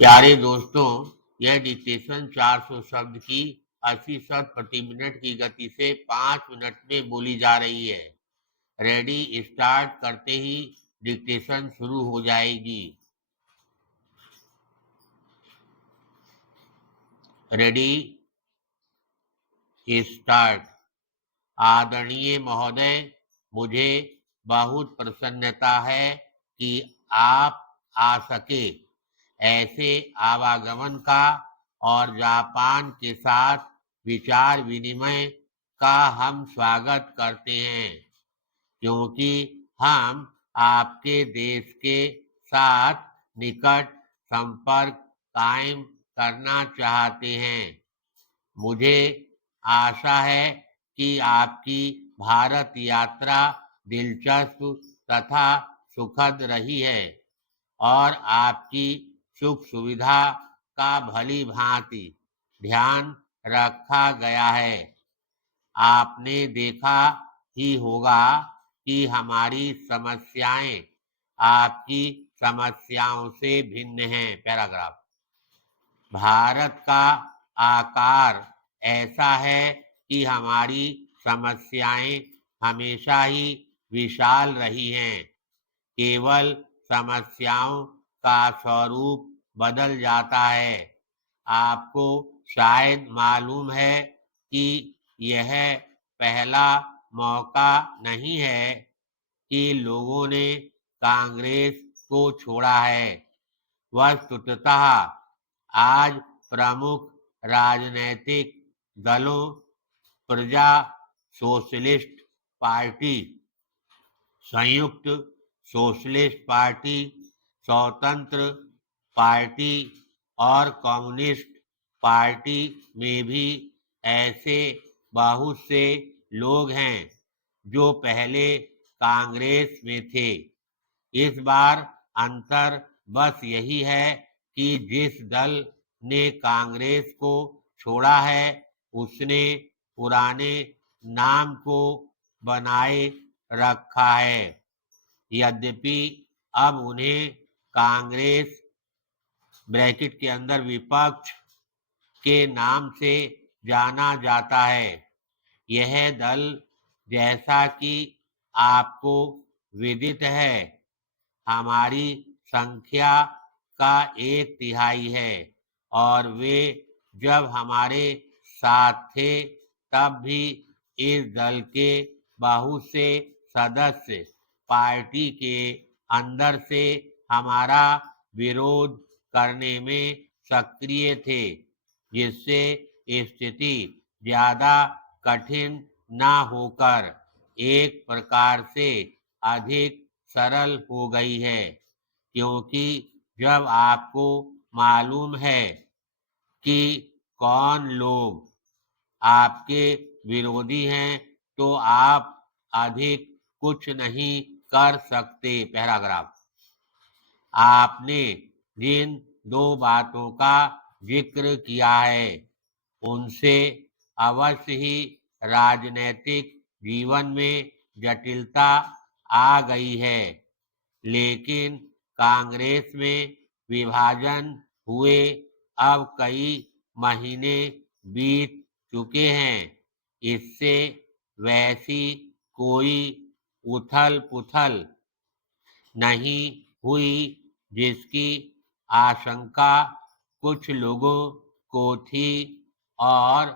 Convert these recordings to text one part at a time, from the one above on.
प्यारे दोस्तों, यह डिक्टेशन 400 शब्द की 80 शब्द प्रति मिनट की गति से 5 मिनट में बोली जा रही है। रेडी स्टार्ट करते ही डिक्टेशन शुरू हो जाएगी। Ready start. आदरणीय महोदय, मुझे बहुत प्रसन्नता है कि आप आ सके। ऐसे आवागमन का और जापान के साथ विचार विनिमय का हम स्वागत करते हैं, क्योंकि हम आपके देश के साथ निकट संपर्क कायम करना चाहते हैं। मुझे आशा है कि आपकी भारत यात्रा दिलचस्प तथा सुखद रही है और आपकी सुख सुविधा का भली भांति ध्यान रखा गया है। आपने देखा ही होगा कि हमारी समस्याएं आपकी समस्याओं से भिन्न हैं। पैराग्राफ। भारत का आकार ऐसा है कि हमारी समस्याएं हमेशा ही विशाल रही हैं। केवल समस्याओं का स्वरूप बदल जाता है। आपको शायद मालूम है कि यह पहला मौका नहीं है कि लोगों ने कांग्रेस को छोड़ा है। वस्तुतः आज प्रमुख राजनीतिक दलों प्रजा सोशलिस्ट पार्टी, संयुक्त सोशलिस्ट पार्टी, स्वतंत्र पार्टी और कम्युनिस्ट पार्टी में भी ऐसे बहुत से लोग हैं जो पहले कांग्रेस में थे। इस बार अंतर बस यही है कि जिस दल ने कांग्रेस को छोड़ा है उसने पुराने नाम को बनाए रखा है। यद्यपि अब उन्हें कांग्रेस ब्रैकेट के अंदर विपक्ष के नाम से जाना जाता है। यह दल, जैसा कि आपको विदित है, हमारी संख्या का 1/3 है और वे जब हमारे साथ थे तब भी इस दल के बहुत से सदस्य पार्टी के अंदर से हमारा विरोध करने में सक्रिय थे, जिससे स्थिति ज्यादा कठिन न होकर एक प्रकार से अधिक सरल हो गई है, क्योंकि जब आपको मालूम है कि कौन लोग आपके विरोधी हैं तो आप अधिक कुछ नहीं कर सकते। पैराग्राफ। आपने जिन 2 बातों का जिक्र किया है उनसे अवश्य ही राजनीतिक जीवन में जटिलता आ गई है, लेकिन कांग्रेस में विभाजन हुए अब कई महीने बीत चुके हैं। इससे वैसी कोई उथल पुथल नहीं हुई जिसकी आशंका कुछ लोगों को थी और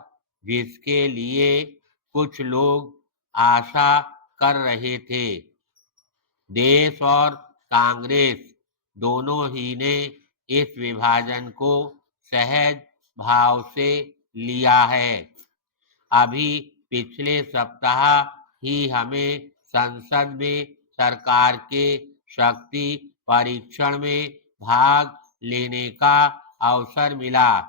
जिसके लिए कुछ लोग आशा कर रहे थे। देश और कांग्रेस दोनों ही ने इस विभाजन को सहज भाव से लिया है। अभी पिछले सप्ताह ही हमें संसद में सरकार के शक्ति परीक्षण में भाग लेने का अवसर मिला।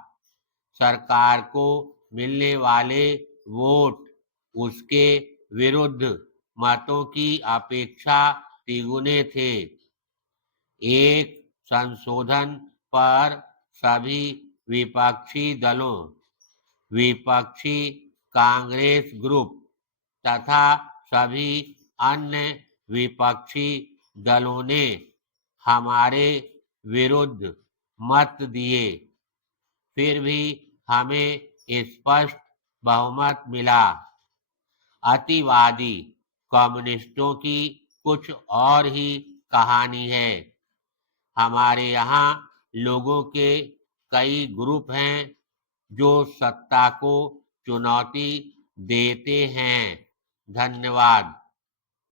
सरकार को मिलने वाले वोट उसके विरुद्ध मतों की अपेक्षा तिगुने थे। एक संशोधन पर सभी विपक्षी दलों, विपक्षी कांग्रेस ग्रुप तथा सभी अन्य विपक्षी दलों ने हमारे विरुद्ध मत दिए, फिर भी हमें स्पष्ट बहुमत मिला। अतिवादी कम्युनिस्टों की कुछ और ही कहानी है। हमारे यहाँ लोगों के कई ग्रुप हैं जो सत्ता को चुनौती देते हैं। धन्यवाद।